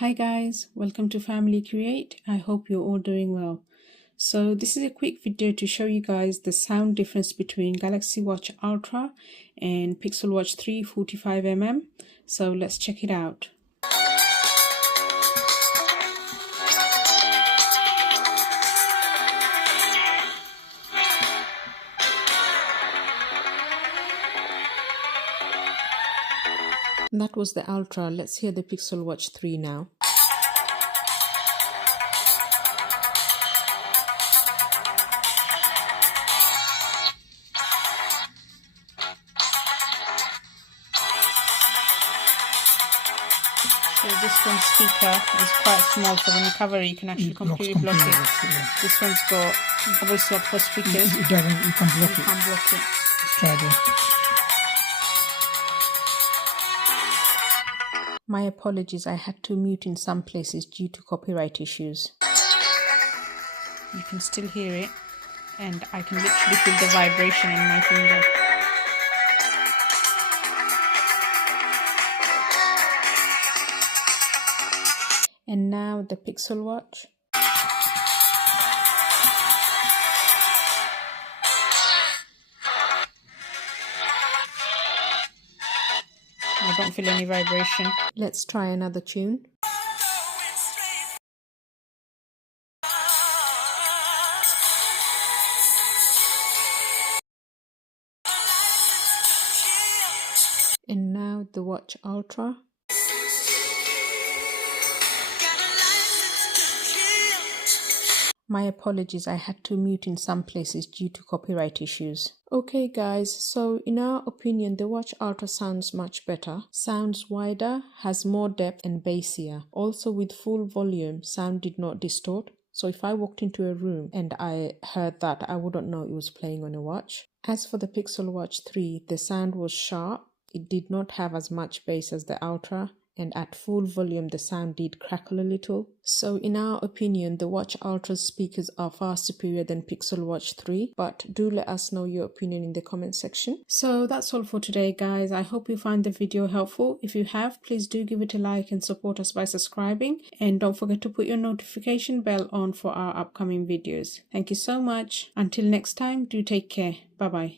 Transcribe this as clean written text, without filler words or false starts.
Hi guys, welcome to Family Create. I hope you're all doing well. So this is a quick video to show you guys the sound difference between Galaxy Watch Ultra and Pixel Watch 3 45mm. So let's check it out. That was the Ultra. Let's hear the Pixel Watch 3 now. So this one's speaker is quite small, so when you cover it, you can actually completely block it. Yeah. This one's got double slot for speakers. It doesn't, you can block it. You can't block it. Let's try this. My apologies, I had to mute in some places due to copyright issues. You can still hear it, and I can literally feel the vibration in my finger. And now the Pixel Watch. I don't feel any vibration. Let's try another tune. And now the Watch Ultra. My apologies, I had to mute in some places due to copyright issues. Okay guys, so in our opinion, the Watch Ultra sounds much better, sounds wider, has more depth and bassier. Also with full volume, sound did not distort. So if I walked into a room and I heard that, I wouldn't know it was playing on a watch. As for the Pixel Watch 3, the sound was sharp. It did not have as much bass as the Ultra. And at full volume the sound did crackle a little. So in our opinion, the Watch Ultra's speakers are far superior than Pixel Watch 3, but do let us know your opinion in the comment section. So that's all for today guys. I hope you find the video helpful. If you have, please do give it a like and support us by subscribing, and don't forget to put your notification bell on for our upcoming videos. Thank you so much. Until next time, do take care. Bye bye.